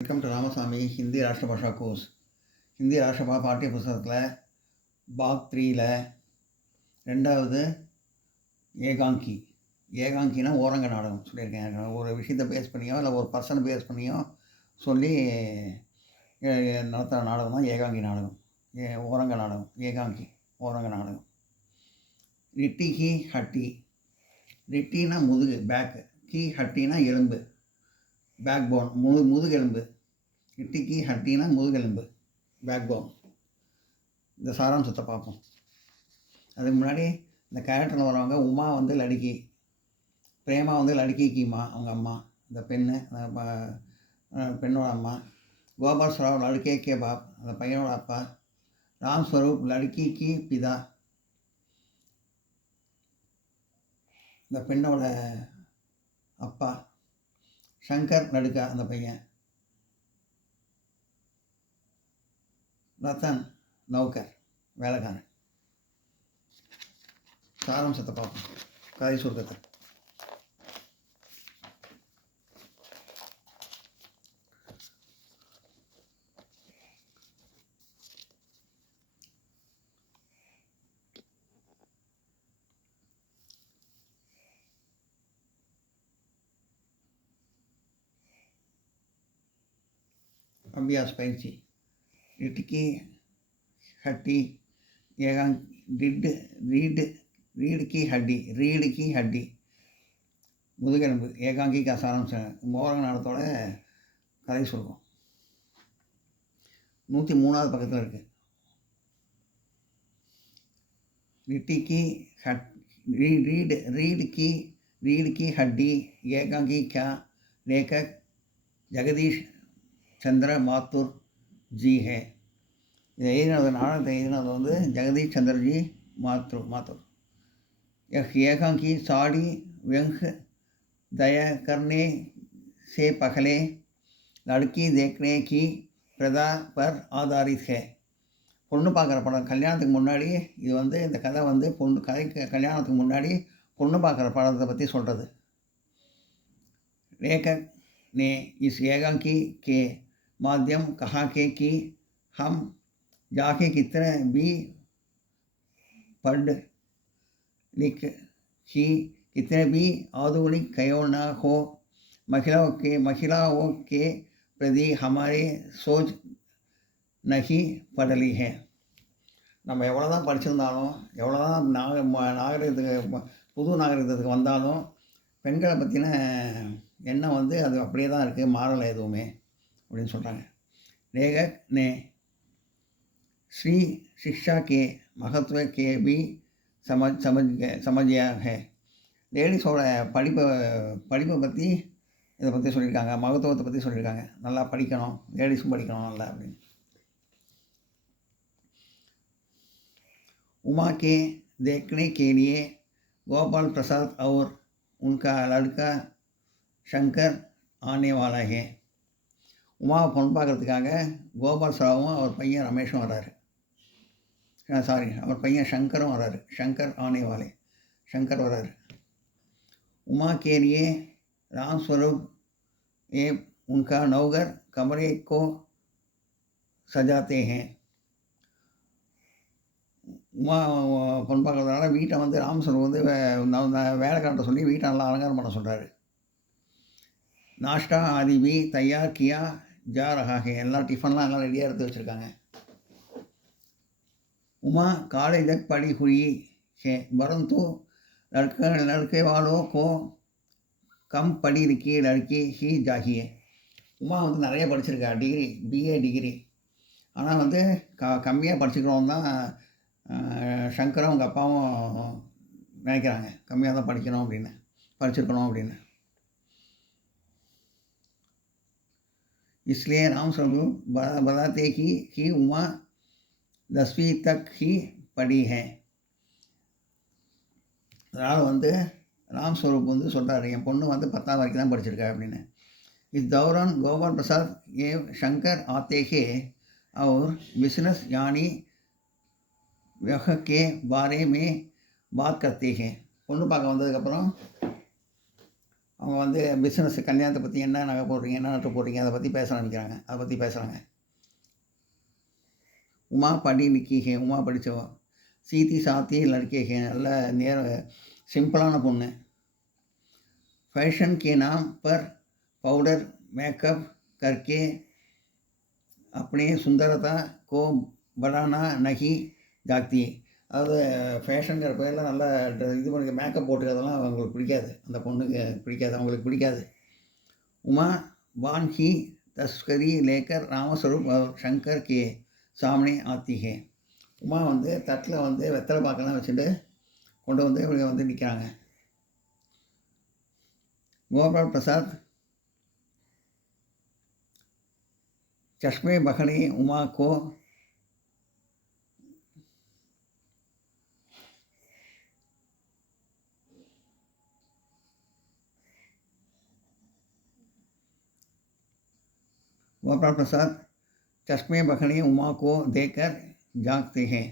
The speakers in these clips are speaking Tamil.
Welcome to Ramasamy Hindi Rashtrabhasha course. Hindi Rashtrabhasha பாட்டிய புஸ்தகத்தில் பாக் 3ல் 2வது ஏகாங்கி. ஏகாங்கினா ஓரங்க நாடகம் சொல்லியிருக்கேன். ஒரு விஷயத்தை பேஸ் பண்ணியோ இல்லை ஒரு பர்சனை பேஸ் பண்ணியோ சொல்லி நடத்துகிற நாடகம் தான் ஏகாங்கி நாடகம். ஓரங்க நாடகம், ஏகாங்கி ஓரங்க நாடகம். ரிட்டி கி ஹட்டி. ரிட்டினா முதுகு, பேக்கு. கி ஹட்டினா எலும்பு, பேக் போன், முதுகெலும்பு. இட்டிக்கு ஹட்டினா முதுகெலும்பு, பேக் போன். இந்த சாராம்சத்தை பார்ப்போம். அதுக்கு முன்னாடி இந்த கேரக்டரில் வரவங்க உமா வந்து லடுக்கி, பிரேமா வந்து லடுக்கிக்கிமா அவங்க அம்மா, இந்த பெண்ணோட அம்மா. கோபால் சராவ் லடுக்கே கே பாப், அந்த பையனோட அப்பா. ராம் ஸ்வரூப் லடுக்கிக்கு பிதா, இந்த பெண்ணோட அப்பா. சங்கர் லடுக்கா, அந்த பையன். ரத்தன் நௌகர், வேலைக்காரன். சாராம்சத்தை பார்ப்போம், கதை சுருக்கத்தை. அபியாஸ் பயிற்சி. இட்டிக்கு ஹட்டி ஏகாங் ரீடு கி ஹட்டி முதுகெலும்பு. ஏகாங்கி சாராம்சம் ஓரங்க நாடத்தோட கதை சொல்லுவோம். 103வது பக்கத்தில் இருக்குது. ரிட்டிக்கு रीड की हड्डी एकांकी क्या लेखक जगदीश चंद्र माथुर जी है. இதை எழுதினது நாடகத்தை எழுதினது வந்து ஜெகதீஷ் சந்திரஜி மாத்தூர். ஏகாங்கி साड़ी व्यंग दया करने से पहले लड़की देखने की प्रथा पर आधारित है. பொண்ணு பார்க்குற படம், கல்யாணத்துக்கு முன்னாடி இது வந்து இந்த கதை வந்து கல்யாணத்துக்கு முன்னாடி பொண்ணு பார்க்குற படத்தை பற்றி சொல்கிறது. लेखक ने इस एकांकी के माध्यम कहा कि हम जाके कितने भी पढ़ लिख कि कितने भी आधुनिक क्यों न हो, महिलाओं के प्रति हमारे सोच नहीं बदली है. நம்ம எவ்வளோ தான் படிச்சிருந்தாலும், எவ்வளோ தான் நாகரிகத்துக்கு புது நாகரிகத்துக்கு வந்தாலும் பெண்களை பற்றின எண்ணம் வந்து அது அப்படியே தான் இருக்குது, மாறலை எதுவுமே அப்படின்னு சொல்கிறாங்க. लेखक ने स्त्री शिक्षा के महत्व के भी समझिया है. லேடிஸோட படிப்பை பற்றி இதை பற்றி சொல்லியிருக்காங்க, மகத்துவத்தை பற்றி சொல்லியிருக்காங்க. நல்லா படிக்கணும், லேடிஸும் படிக்கணும் நல்லா அப்படின்னு. उमा के देखने के लिए गोपाल प्रसाद और उनका लड़का शंकर आने वाला है. உமாவை பொண்ணு பார்க்குறதுக்காக கோபால் சராவும் அவர் பையன் ரமேஷும் வர்றாரு. அவர் பையன் शंकரும் வர்றாரு. शंकर आने वाले, शंकर வர்றாரு. उमा के लिए राम स्वरूप एवं उनका नौकर कमरे को सजाते हैं. உமா பொண்ணு பார்க்குறதுனால வீட்டை வந்து ராமஸ்வரூப் வந்து வேலைக்காரன்ட்ட சொல்லி வீட்டை நல்லா அலங்காரம் பண்ண சொல்கிறாரு. नाश्ता आदि भी तैयार किया जा रहा है. எல்லாம் டிஃபன்லாம் எல்லாம் ரெடியாக எடுத்து வச்சுருக்காங்க. उमा कॉलेज तक पढ़ी हुई है, परंतु लड़के वालों को कम पढ़ी लिखी लड़की ही चाहिए. உமா வந்து நிறைய படிச்சிருக்கா, பிஏ டிகிரி. ஆனால் வந்து கம்மியாக படிச்சுக்கிறோம் தான் சங்கரும் அவங்க அப்பாவும் நினைக்கிறாங்க. கம்மியாக தான் படிச்சிருக்கணும் அப்படின்னு. इसलिए राम स्वरूप बताते कि उमा 10वीं तक ही पढ़ी है. அதனால் வந்து ராம் ஸ்வரூப் வந்து சொல்கிறாரு, என் பொண்ணு வந்து 10வது வரைக்கும் தான் படிச்சிருக்கா அப்படின்னு. इस दौरान गोपाल प्रसाद एवं शंकर आते हैं और बिजनेस यानी व्यवहार के बारे में बात करते हैं. பொண்ணு பார்க்க வந்ததுக்கப்புறம் அவங்க வந்து பிஸ்னஸ் கல்யாணத்தை பற்றி என்ன நகை போடுறீங்க, என்ன நட்டு போடுறீங்க, அதை பற்றி பேச ஆரம்பிக்கிறாங்க. அதை பற்றி பேசுகிறாங்க. உமா படி लिखी है, உமா படித்தவ. सीधी साथी लड़के हैं, நல்ல சிம்பிளான பொண்ணு. फैशन के नाम पर पाउडर मेकअप करके अपनी सुंदरता को बढ़ाना नहीं जाती. அதாவது ஃபேஷனுங்கிற பேரில் நல்லா இது பண்ணி மேக்கப் போட்டுக்கிறதெல்லாம் அவங்களுக்கு பிடிக்காது. அந்த பொண்ணுக்கு பிடிக்காது, அவங்களுக்கு பிடிக்காது. உமா वान की तस्करी लेकर रामस्वरूप और शंकर के सामने आती है. உமா வந்து தட்டில் வந்து வெத்தலை பாக்கெல்லாம் வச்சுட்டு கொண்டு வந்து இவங்க வந்து நிற்கிறாங்க. गोपाल प्रसाद चश्मे बखनी उमा को गोपाल प्रसाद चश्मे बखनी उमा को देखकर जागते हैं.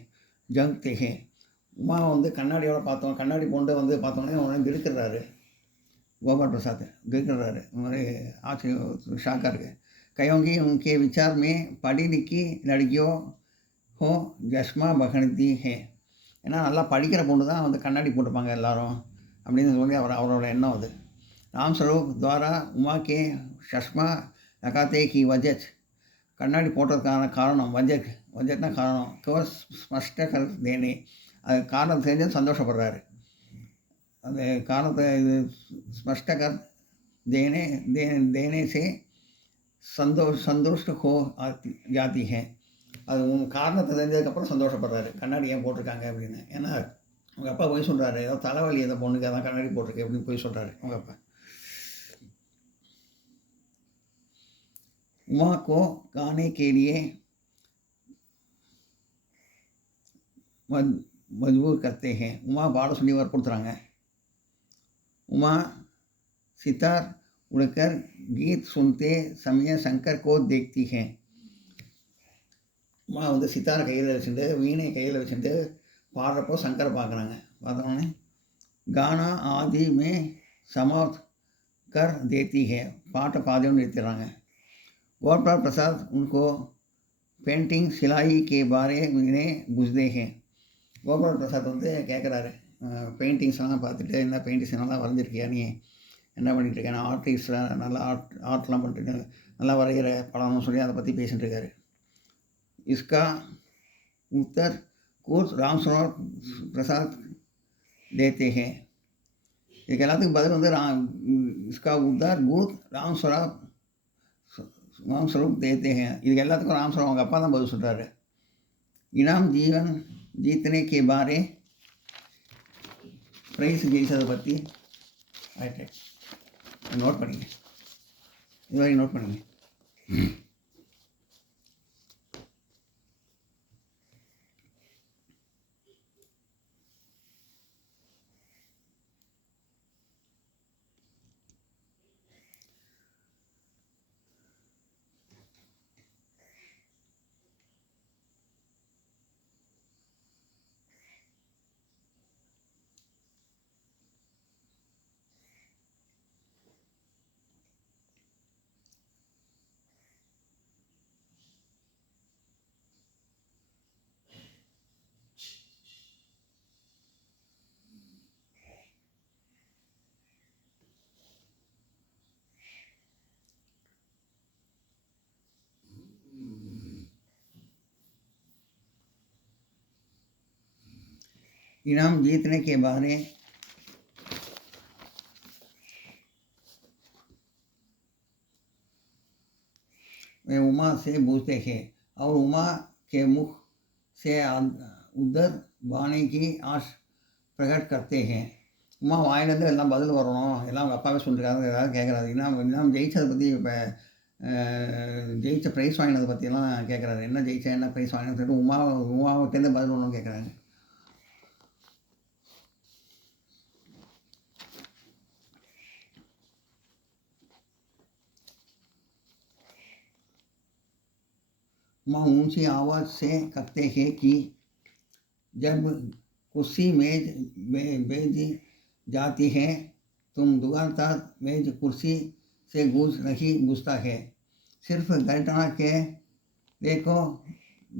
உமா வந்து கண்ணாடியோட பார்த்தோம், கண்ணாடி போண்டு வந்து பார்த்தோன்னே உடனே திடுக்கிறாரு. गोपाल प्रसाद गिरकर हमारे आज शाकर के कहोंगी उनके विचार में पढ़ी लिखी लड़कियों हो चश्मा बखनती है. ஏன்னா நல்லா படிக்கிற பொண்ணு தான் வந்து கண்ணாடி போட்டுப்பாங்க எல்லாரும் அப்படின்னு சொல்லி அவரோட எண்ணம் அது. ராம் ஸ்வரூப் द्वारा उमा के चश्मा लगाते की वजह கண்ணாடி போட்டதுக்கான காரணம் வஜட்னா காரணம் கோ ஸ்பஷ்ட கர் தேனே, அது காரணம் தெரிஞ்சு சந்தோஷப்படுறாரு. அந்த காரணத்தை இது ஸ்பஷ்டகர் தேனே से संतुष्ट हो जाती है. அது காரணத்தை தெரிஞ்சதுக்கப்புறம் சந்தோஷப்படுறாரு, கண்ணாடி ஏன் போட்டிருக்காங்க அப்படின்னு. ஏன்னா அவங்க அப்பா போய் சொல்கிறாரு, ஏதோ தலைவலி எதை பொண்ணுக்கு அதான் கண்ணாடி போட்டிருக்கு அப்படின்னு போய் சொல்கிறாரு அவங்க அப்பா. उमा को गाने के लिए मजबूर करते हैं. உமா பாட சொல்லி வற்புறுத்துறாங்க. उमा सितार उड़कर गीत सुनते समय शंकर को देखती है. உமா வந்து சித்தாரை கையில் வச்சுட்டு வீணை கையில் வச்சுட்டு பாடுறப்போ சங்கரை பார்க்குறாங்க. பார்த்தோன்னே गाना आदि में समाप्त कर देती है, பாட்டை பாதியோடு நிறுத்திடுறாங்க. गोपाल प्रसाद उनको पेंटिंग सिलाई के बारे में पूछते हैं. கோபால் பிரசாத் வந்து கேட்குறாரு, பெயிண்டிங்ஸ்லாம் பார்த்துட்டு என்ன பெயிண்டிங்ஸ் நல்லா வரைஞ்சிருக்கியா, நீ என்ன பண்ணிகிட்டு இருக்க, நான் ஆர்டிஸ்ட்லாம் நல்லா ஆர்ட்லாம் பண்ணிட்டு நல்லா வரைகிற படம்னு சொல்லி அதை பற்றி பேசிகிட்டு இருக்காரு. इसका उत्तर कोच रामस्वरूप प्रसाद देते हैं. இதுக்கு எல்லாத்துக்கும் பதில் வந்து इसका उत्तर कोच ராம்ஸ்வரூப் தேத்தே हैं. இதுக்கு எல்லாத்துக்கும் ராம்ஸ்வரூப் அவங்க அப்பா தான் பதில் சொல்கிறாரு. இனாம் ஜீவன் ஜீத்தனே கே பாரே, ப்ரைஸ் ஜெயிச்சதை பற்றி ரைட் நோட் பண்ணிங்க, இது வரைக்கும் நோட் பண்ணுங்க. इनाम जीतने के बारे में उमा से पूछते हैं और उमा के मुख से उधर वाणी की आश प्रकट करते हैं. உமா வாயிலேருந்து எல்லாம் பதில் வரணும், எல்லாம் அவங்க அப்பாவே சொல்லிருக்காரு, ஏதாவது கேட்குறாரு. இன்னும் ஜெயிச்சதை பற்றி இப்போ ஜெயிச்ச ப்ரைஸ் வாங்கினதை பற்றியெல்லாம் கேட்குறாரு. என்ன ஜெயிச்சா என்ன ப்ரைஸ் வாங்கினு சொல்லிட்டு உமாவிட்டேருந்து பதில் வரணும்னு கேட்குறாங்க. माँ ऊंची आवाज़ से कहते हैं कि जब कुर्सी मेज भेजी जाती है तुम दुकानदार मेज कुर्सी से गूंज नहीं बूझता है, सिर्फ घटना के देखो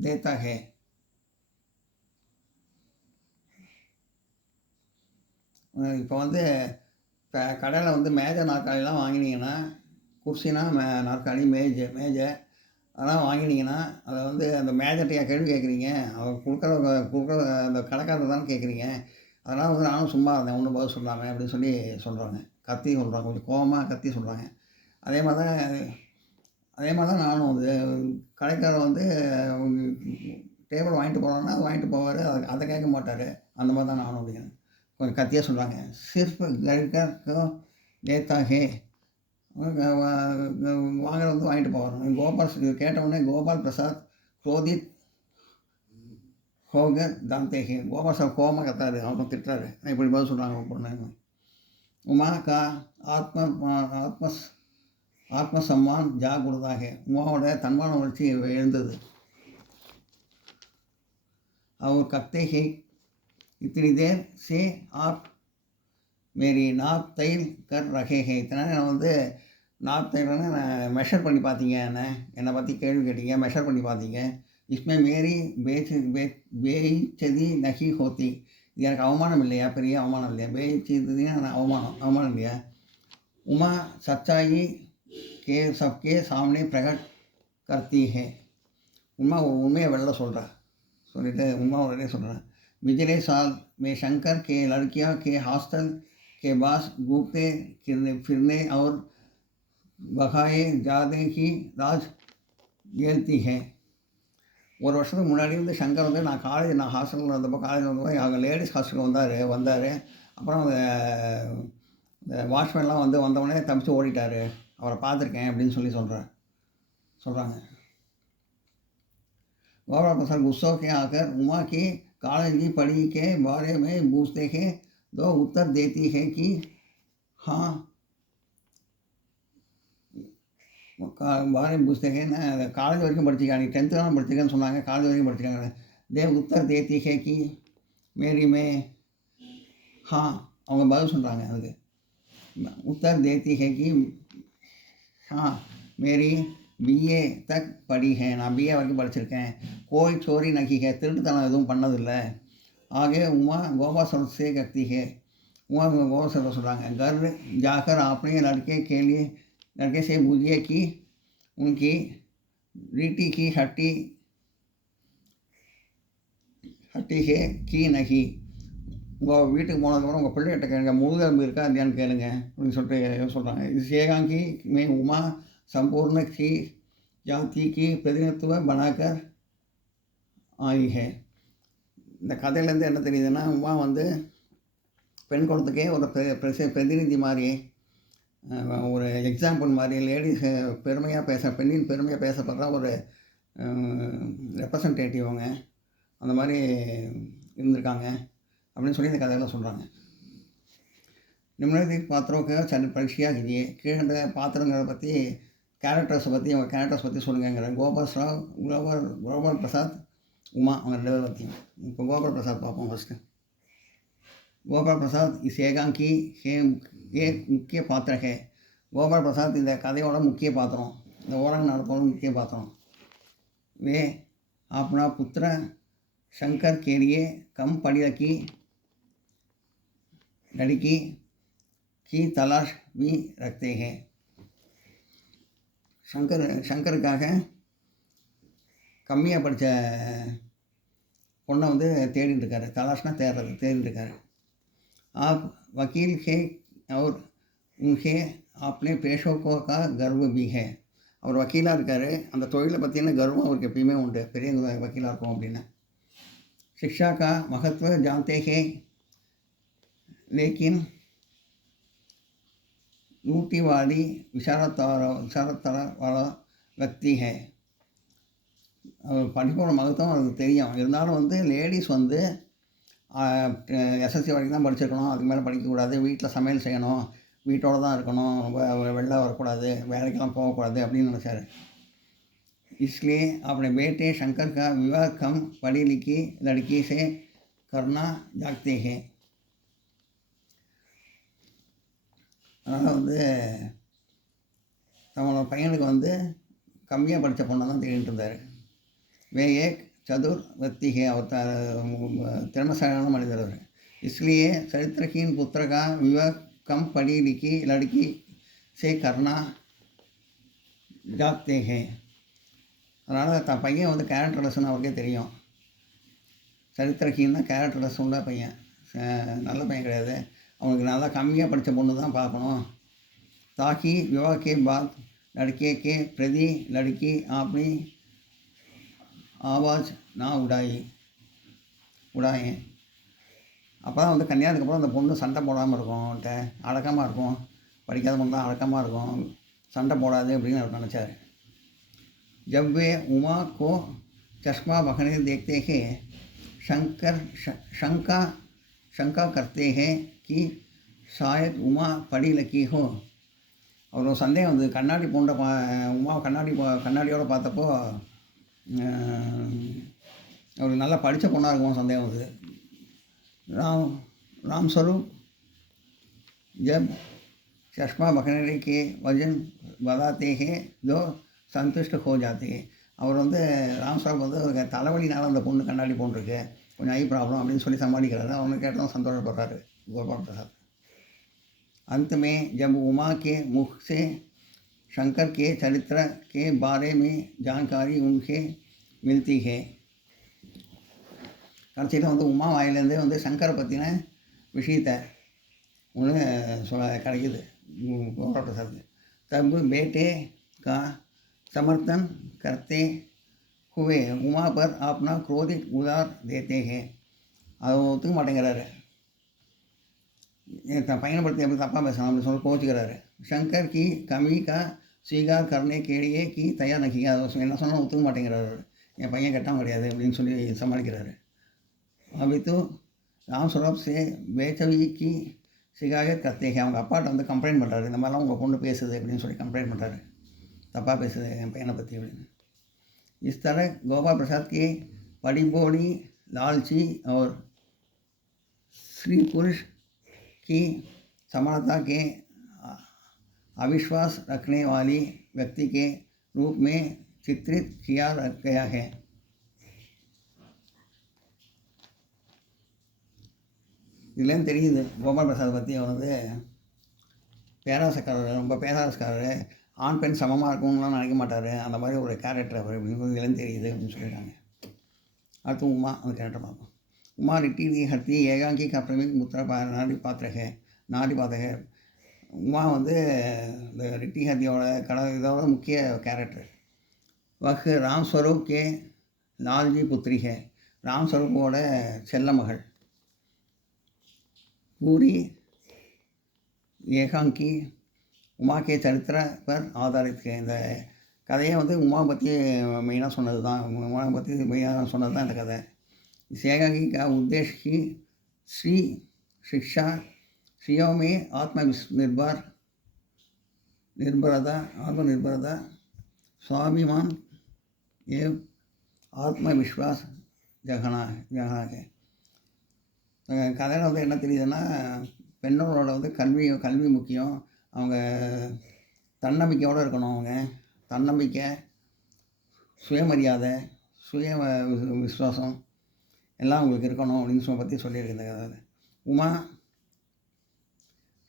देता है. இப்போ வந்து கடையில் வந்து மேஜை நாற்காலிலாம் வாங்கினீங்கன்னா, குர்சினா நாற்காலி, மேஜை அதெல்லாம் வாங்கினீங்கன்னா, அதை வந்து அந்த மேஜைட்டயா கேள்வி கேட்குறீங்க? அவர் கொடுக்குற அந்த கடைக்காரர் தானே கேட்குறீங்க? அதெல்லாம் வந்து நானும் சும்மா இருந்தேன், ஒன்றும் பதில் சொல்லாம அப்படின்னு சொல்லி சொல்கிறாங்க. கத்தி சொல்கிறாங்க, கொஞ்சம் கோவமா கத்தி சொல்கிறாங்க. அதே மாதிரி தான் அதே மாதிரி தான் நானும் வந்து கடைக்காரர் வந்து டேபிள் வாங்கிட்டு போகிறாங்கன்னா அது வாங்கிட்டு போவார், அதை கேட்க மாட்டார். அந்த மாதிரி தான் நானும் அப்படிங்கிறேன். கொஞ்சம் கத்தியாக சொல்கிறாங்க. சிர்ஃப் கர்கர்கோ தேத்தா ஹே, வாங்குறது வந்து வாங்கிட்டு போகிறோம். கேட்டவுடனே கோபால் பிரசாத் குரோதித் ஹோகர் தாந்தே ஹே, கோபால் சார் கோபமாக கத்தாரு, அவரும் திட்டுறாரு. இப்படி பதில் சொல்கிறாங்க பொண்ணு. உமா கா ஆத்ம சம்மான் ஜாகுறதாக, உமாவோட தன்மான உணர்ச்சி எழுந்தது. அவர் கத்தே ஹே, इतनी देर से आप मेरी नाप तैल कर रहे हैं, इतना நான் வந்து நாப் தைலன்னு நான் மெஷர் பண்ணி பார்த்தீங்க, என்னை பற்றி கேள்வி கேட்டீங்க, மெஷர் பண்ணி பார்த்தீங்க. इसमें मेरी बेइज्जती नहीं होती, இது எனக்கு அவமானம் இல்லையா? பெரிய அவமானம் இல்லையா? बेइज्जतीனா அவமானம் இல்லையா? उमा सच्चाई के सबके सामने प्रकट करती है, உமா உண்மையை வெளில சொல்லிட்டு உமா உடனே சொல்கிறேன். पिछले साल में शंकर के लड़कियों के हॉस्टल के पास घूमते फिरने और बगाए जाने की राज ஏழ்த்தி है. ஒரு வருஷத்துக்கு முன்னாடி வந்து சங்கர் வந்து நான் ஹாஸ்டலில் இருந்தப்போ, காலேஜில் இருந்தப்போ அங்கே லேடிஸ் ஹாஸ்டலுக்கு வந்தார். அப்புறம் இந்த வாட்ச்மேன்லாம் வந்தவுடனே தப்பிச்சு ஓடிட்டார், அவரை பார்த்துருக்கேன் அப்படின்னு சொல்கிறாங்க. गौरव प्रसाद गुस्सों के आकर उमा की कॉलेज की पढ़ाई के बारे में पूछते हैं, तो उत्तर देती है कि हाँ, बारे में पूछते हैं ना, காலேஜ் வரைக்கும் படிச்சிருக்காங்க, 10th தான் படிச்சிருக்கேன்னு சொன்னாங்க, காலேஜ் வரைக்கும் படிச்சிருக்காங்க. தேவ் உத்தர் தேத்தி ஹே கி மேரி மே हाँ, அவங்க பதில் சொல்கிறாங்க. அதுக்கு உத்தர் தேத்தி ஹே கி हाँ मेरी BA தக் படி ஹே, நான் BA வரைக்கும் படிச்சிருக்கேன். கோய் சோரி நகி ஹே, திருட்டுத்தனம் எதுவும் பண்ணதில்லை. ஆகே உமா கோபா சே கத்தி ஹே, உமா கோபா சொல்கிறாங்க. घर जाकर आपने लड़के से पूछिए कि उनकी रीटी की हट्टी है कि नहीं, உங்கள் வீட்டுக்கு போனதுக்கப்புறம் உங்கள் பிள்ளைகிட்ட கேளுங்க, முதுகெலும்பு இருக்கா இல்லையான்னு கேளுங்க அப்படின்னு சொல்லிட்டு சொல்கிறாங்க. இது சேகாங்கி மே உமா संपूर्ण की जाति की प्रतिनिधित्व बनाकर आई है. இந்த கதையிலேருந்து என்ன தெரியுதுன்னா, உமா வந்து பெண் குலத்துக்கே ஒரு பிரதிநிதி மாதிரி, ஒரு எக்ஸாம்பிள் மாதிரி, லேடிஸ் பெண்ணின் பெருமையாக பேசப்படுற ஒரு ரெப்ரசன்டேட்டிவ் அவங்க, அந்த மாதிரி இருந்திருக்காங்க அப்படின்னு சொல்லி இந்த கதையில் சொல்கிறாங்க. நிம்னதிக் பாத்திரோக்கு சன் பரிசியாக कीजिए, கீழே இந்த பாத்திரங்களை பற்றி கேரக்டர்ஸை பற்றி சொல்லுங்கிறாங்க. கோபால் பிரசாத் உமா, அவங்க 2 பேர் பற்றியும். இப்போ கோபால் பிரசாத் பார்ப்போம். ஃபஸ்ட்டு கோபால் பிரசாத் இஸ் ஏகாங்கி முக்கிய பாத்திரம் ஹே. கோபால் பிரசாத் இந்த கதையோட முக்கிய பாத்திரம், இந்த ஓரங்க நடத்தோட முக்கிய பாத்திரம். வே अपना पुत्र शंकर के लिए कम पढ़ी लिखी लड़की की तलाश भी रखते हैं. சங்கருக்காக கம்மியாக படித்த பொண்ணை வந்து தேடிட்டு இருக்காரு. தலாஷ்னா தேடிட்டு இருக்காரு. आप वकील है और उनके अपने पेशों का गर्व भी है. அவர் வக்கீலாக இருக்கார், அந்த தொழிலை பற்றின கர்வம் அவருக்கு எப்பயுமே உண்டு, பெரிய வக்கீலாக இருக்கும் அப்படின்னு. शिक्षा का महत्व जानते हैं, लेकिन रूढ़िवादी विचारधारा वाला व्यक्ति है. படிப்போட மகத்துவம் அதுக்கு தெரியும். இருந்தாலும் வந்து லேடிஸ் வந்து எஸ்எஸ்சி வரைக்கும் தான் படிச்சிருக்கணும், அதுக்கு மேலே படிக்கக்கூடாது, வீட்டில் சமையல் செய்யணும், வீட்டோடு தான் இருக்கணும், வெளில வரக்கூடாது, வேலைக்கெல்லாம் போகக்கூடாது அப்படின்னு நினச்சாரு. इसलिए अपने बेटे शंकर का विवाह कम पढ़ी लिखी लड़की से करना चाहते हैं. அதனால் வந்து தன்னோட பையனுக்கு வந்து கம்மியாக படித்த பொண்ணை தான் தேடிட்டு இருந்தார். वे एक चतुर व्यक्ति है और तिरमसाना मनिदर है, इसलिए चरित्रहीन पुत्र का विवाह कम पढ़ी लिखी लड़की से करना जाते हैं. அதனால் தான் பையன் வந்து கேரக்டர்லெஸ்ன்னு அவருக்கே தெரியும். சரித்திரஹீன்னா கேரக்டர்லெஸ் உள்ள பையன், நல்ல பையன் கிடையாது. அவனுக்கு நல்லா கம்மியாக படித்த பொண்ணு தான் பார்க்கணும். ताकि विवाह के बाद लड़के के प्रति लड़की अपनी ஆவாஜ் நான் உடாயேன். அப்போ தான் வந்து கல்யாணத்துக்கப்புறம் அந்த பொண்ணு சண்டை போடாமல் இருக்கும், அவன்கிட்ட அடக்கமாக இருக்கும். படிக்காத பொண்ணு தான் அடக்கமாக இருக்கும், சண்டை போடாது அப்படின்னு அவர் நினச்சார். जब वे उमा को चश्मा बहने देखते हैं, शंका करते हैं कि शायद उमा पढ़ी लिखी हो. அவர் ஒரு சந்தேகம் வந்து கண்ணாடி போன்ற உமாவை கண்ணாடியோடு பார்த்தப்போ அவருக்கு நல்லா படித்த பொண்ணாக இருக்கும் சந்தேகம் வந்து. राम स्वरूप जब चश्मा बखने के वजन बताते हैं जो संतुष्ट हो जाते हैं. அவர் வந்து ராம்ஸ்வரூப் வந்து தலைவலினால அந்த பொண்ணு கண்ணாடி போன்றிருக்கு, கொஞ்சம் ஐ ப்ராப்ளம் அப்படின்னு சொல்லி சமாளிக்கிறாரு. அவனுக்கு கேட்டதும் சந்தோஷப்படுறாரு கோபால் பிரசாத். अंत में जब उमा के मुख से शंकर के चरित्र के बारे में जानकारी उनके मिलती है. கடைசியில் வந்து உமா வாயிலேருந்தே வந்து சங்கரை பற்றின விஷயத்தை ஒன்று கிடைக்குது கோபால் பிரசாத். तब बेटे का समर्थन करते हुए उमा पर अपना क्रोधित उदार देते हैं. அதை ஒத்துக்க மாட்டேங்கிறாரு. தன் பையனை பற்றி எப்படி தப்பாக பேசலாம் அப்படின்னு சொல்லி கோச்சிக்கிறாரு. शंकर की कमी का स्वीकार करने के लिए की तैयार नहीं किया. என்ன சொன்னாலும் ஒத்துக்க மாட்டேங்கிறாரு. என் பையன் கெட்டான் கிடையாது அப்படின்னு சொல்லி சமாளிக்கிறாரு. अभी तो राम स्वरूप से बेचवी की शिकायत करते हैं. அவங்க அப்பாட்ட வந்து கம்ப்ளைண்ட் பண்ணுறாரு, இந்த மாதிரிலாம் உங்கள் பொண்ணு பேசுது அப்படின்னு சொல்லி கம்ப்ளைண்ட் பண்ணுறாரு, தப்பாக பேசுது என் பையனை பற்றி அப்படின்னு. इस तरह गोपाल प्रसाद के बड़ी बोली लालची और स्त्री पुरुष की समानता के अविश्वास रखने वाली व्यक्ति के रूप में चित्रित किया गया है. இதுலேருந்து தெரியுது கோபால் பிரசாத் பற்றி அவர் வந்து பேராசக்காரர், ரொம்ப பேராசக்காரர், ஆண் பெண் சமமாக இருக்கணும்லாம் நினைக்க மாட்டார், அந்த மாதிரி ஒரு கேரக்டர் அவர் அப்படின்னு இதுலேருந்து தெரியுது அப்படின்னு சொல்லியிருக்காங்க. அடுத்து உமா அந்த கேரக்டர் பார்ப்போம். உமா रिट्टी दी हरती ஏகாங்கி का प्रमुख मुद्रा नारी पात्र है. உமா வந்து இந்த ரிட்டி ஹத்தியோட இதோட முக்கிய கேரக்டர். वह राम स्वरूप के लालजी पुत्री है. ராம் ஸ்வரூப்போட செல்ல மகள். पूरी ஏகாங்கி உமா கே சரித்திர பர் ஆதாரித். இந்த கதையை வந்து உமா பற்றி மெயினாக சொன்னது தான், உமா பற்றி மெயினாக சொன்னது தான் இந்த கதை. इस एकांकी का उद्देश्य ही श्री शिक्षा स्त्रियों में आत्मनिर्भरता स्वाभिमान एवं आत्मविश्वास जगाना है. கதையில் வந்து என்ன தெரியுதுன்னா, பெண்ணோட வந்து கல்வி முக்கியம், அவங்க தன்னம்பிக்கையோடு இருக்கணும், அவங்க தன்னம்பிக்கை, சுயமரியாதை, விசுவாசம் எல்லாம் அவங்களுக்கு இருக்கணும் அப்படின்னு பற்றி சொல்லியிருக்கு இந்த கதை. உமா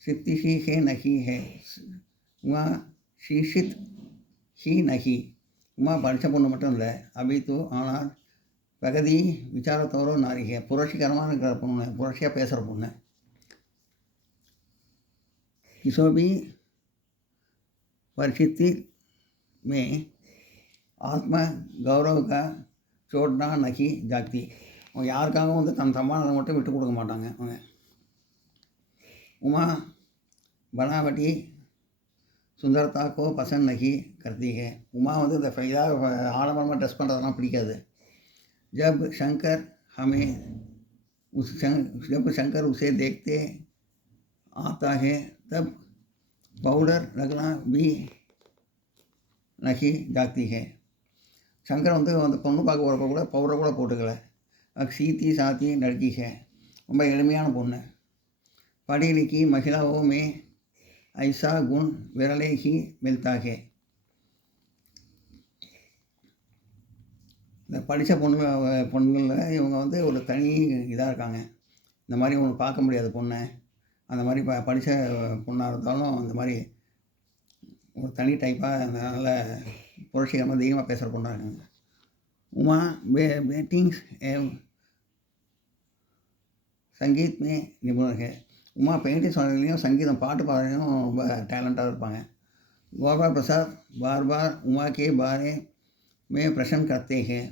சித்திஷி ஹே நஹி ஹே. உமா ஷீஷித் ஹி நஹி. உமா படித்த பொண்ணு மட்டும் இல்லை, அபித்து ஆனால் பிரகதி விசாரத்தோரோ நாரிகை, புரட்சிகரமாக இருக்கிற பொண்ணு, புரட்சியாக பேசுகிற பொண்ணு. கிஷோபி परिस्थिति में आत्म गौरव का छोड़ना नहीं जाती. அவங்க யாருக்காகவும் வந்து தன் சம்பாதனை மட்டும் விட்டு கொடுக்க மாட்டாங்க அவங்க. உமா बनावटी सुंदरता को पसंद नहीं करती है. உமா வந்து இந்த இதாக ஆடம்பரமாக ட்ரெஸ் பண்ணுறதெல்லாம் பிடிக்காது. जब शंकर उसे देखते आता है तब पाउडर लगना भी नहीं जाती है. शंकर வந்து அந்த பொண்ணு பார்க்க போகிறப்ப கூட பவுடர் கூட போட்டுக்கல. सीधी साथी लड़की है, ரொம்ப எளிமையான பொண்ணு. पढ़ी लिखी महिलाओं में ஐசா குண் விரலே ஹி மில்தா ஹே. இந்த படித்த பொண்ணுங்களில் இவங்க வந்து ஒரு தனி இதாக இருக்காங்க. இந்த மாதிரி ஒன்று பார்க்க முடியாது பொண்ணை. அந்த மாதிரி படித்த பொண்ணாக இருந்தாலும் அந்த மாதிரி ஒரு தனி டைப்பாக நல்ல புரட்சிகரமாக தைரியமாக பேசுகிற பொண்ணாக இருக்காங்க. உமா பேட்டிங்ஸ் சங்கீத் மே நிபுணர் ஹே. உமா பெயிண்டிங்ஸ் வரையிலையும் சங்கீதம் பாட்டு பாடுறதுலையும் ரொம்ப டேலண்ட்டாக இருப்பாங்க. கோபால் பிரசாத் बार बार उमा के बारे में प्रश्न करते हैं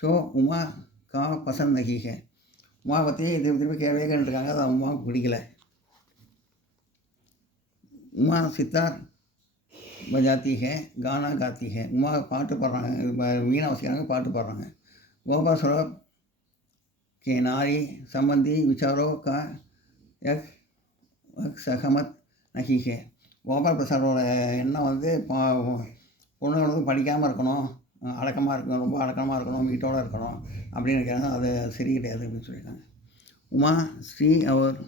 जो उमा का पसंद नहीं है. உமா பற்றி திருப்பி திருப்பி கேள்வியே கேட்டுருக்காங்க, அது உமாவுக்கு பிடிக்கல. உமா சித்தார் பஜாத்தி ஹே கானா காத்தி ஹே. உமா பாட்டு பாடுறாங்க, வீணை வாசிக்கிறாங்க, பாட்டு பாடுறாங்க. கோபால் சௌரப் के नारी संबंधी विचारों का एक सहमत नहीं है. கோபால் பிரசாதோட எண்ணம் வந்து பொண்ணுகள் வந்து படிக்காமல் இருக்கணும், அடக்கமாக இருக்கணும், ரொம்ப அடக்கமாக இருக்கணும், வீட்டோடு இருக்கணும் அப்படின்னு நினைக்கிறாங்க. அது சரி கிடையாது அப்படின்னு சொல்லியிருக்காங்க. உமா ஸ்ரீ அவர்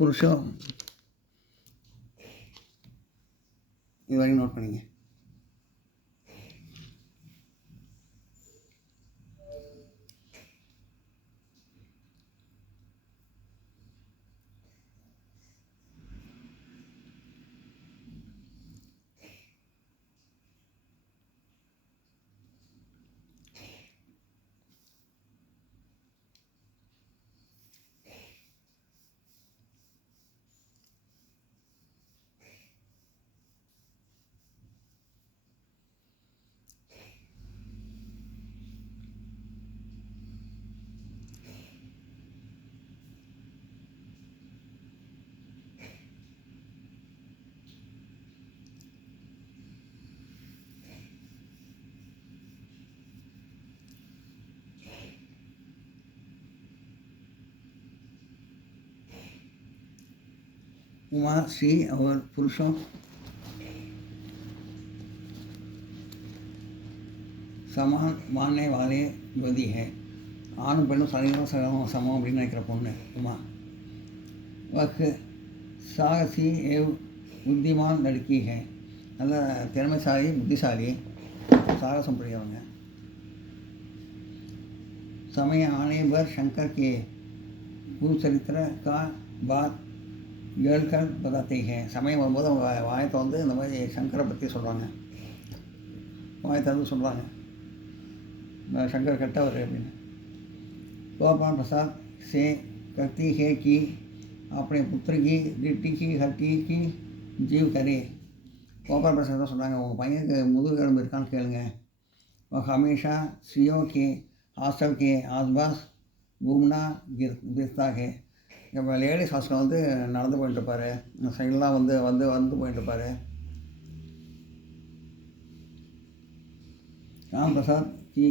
புருஷோ இது வரைக்கும் நோட் பண்ணிங்க. उमा श्री और पुरुषों समान मानने वाले युवती है. ஆணும் பெண்ணும் சரியாக சமம் அப்படின்னு நினைக்கிற பொண்ணு உமா. वह साहसी एवं बुद्धिमान लड़की है. நல்ல திறமைசாலி, புத்திசாலி, சாகசம் புரியவங்க. समय आने पर शंकर के गुरुचरित्र का बात கேள்கள் பதார்த்தீங்க. சமயம் வரும்போது அவங்க வாயத்தை வந்து இந்த மாதிரி சங்கரை பற்றி சொல்கிறாங்க, வாயத்தை வந்து சொல்கிறாங்க शंकर கெட்டவர் அப்படின்னு. गोपाल प्रसाद से कहती है कि अपने पुत्र की लिट्टी की हड्डी की जीव करे. गोपाल प्रसाद தான் சொன்னாங்க, உங்கள் பையனுக்கு முதுகெலும்பு இருக்கான்னு கேளுங்க. वह हमेशा स्त्रियों के हॉस्टल के आसपास घूमना गिरता है. இப்போ லேடிஸ் ஹாஸ்டல் வந்து நடந்து போயிட்டுருப்பார், இந்த சைடெலாம் வந்து வந்து வந்து போயிட்டுருப்பார். राम प्रसाद की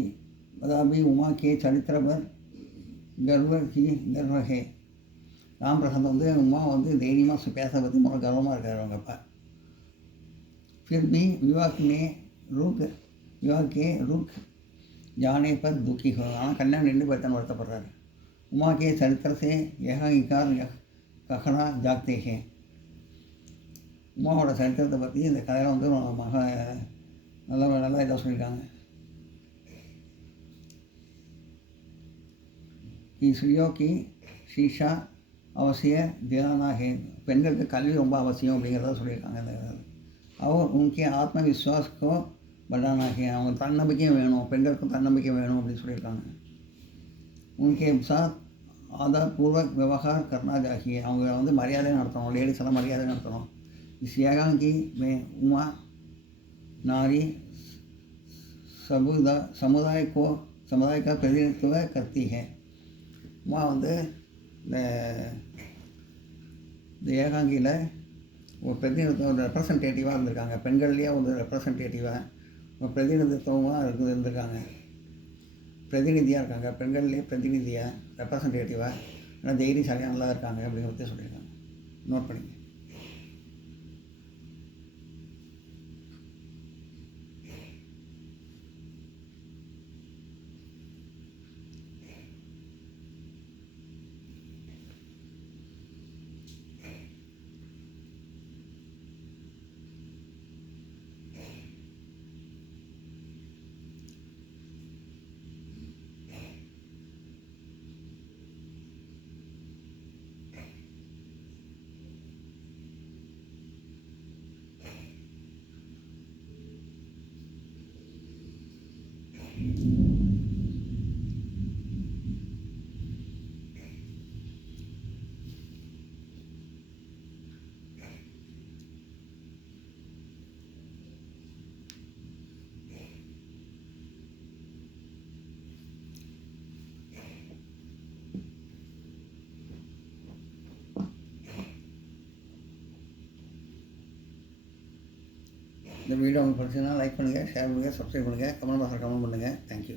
बदाबी उमा के चरित्र पर गर्व है. ராம் பிரசாத் வந்து உமா வந்து தைரியமாக பேச பற்றி முதல்ல கர்வமாக இருக்கார் அவங்க அப்பா. फिर भी विवाह के रुक जाने पर दुखी हो. ஆனால் கல்யாணம் நின்று போய்த்தான்னு வருத்தப்படுறாரு. उमा के चरित्र से यह इकार कखड़ा जागते हैं. உமாவோட சரித்திரத்தை பற்றி இந்த கதையில் வந்து நல்லா இதாக சொல்லியிருக்காங்க. ஸ்ரீயோ கி ஷீஷா அவசிய தியானா ஹே. பெண்களுக்கு கல்வி ரொம்ப அவசியம் அப்படிங்கிறத சொல்லியிருக்காங்க இந்த கதையில். அவர் உனக்கு ஆத்ம விஸ்வாஸ்கோ படானா ஹே. அவங்க தன்னம்பிக்கையும் வேணும், பெண்களுக்கும் தன்னம்பிக்கை வேணும் அப்படின்னு சொல்லியிருக்காங்க. उनके साथ आदरपूर्वक व्यवहार करना चाहिए. அவங்க வந்து மரியாதை நடத்தணும், லேடிஸ் எல்லாம் மரியாதை நடத்தணும். इस एकांकी में उमा नारी समुदाय का प्रतिनिधित्व करती है. உமா வந்து இந்த ஏகாங்கியில் ஒரு பிரதிநிதித்துவம் ரெப்ரசன்டேட்டிவாக இருந்திருக்காங்க. பெண்கள்லேயே ஒரு ரெப்ரசன்டேட்டிவாக பிரதிநிதித்துவமாக இருந்திருக்காங்க, பிரதிநிதியாக இருக்காங்க. பெண்கள்லேயே பிரதிநிதியாக ரெப்ரசன்டேட்டிவாக நல்லா தைரியசாலியாக நல்லா இருக்காங்க அப்படிங்கிறத சொல்லியிருக்காங்க. நோட் பண்ணிங்க. இந்த வீடியோ உங்களுக்கு பிடிச்சதுன்னா லைக் பண்ணுங்கள், ஷேர் பண்ணுங்கள், சப்ஸ்கிரைப் பண்ணுங்கள், கமெண்ட் பாக்ஸில் கமெண்ட் பண்ணுங்கள். தேங்க்யூ.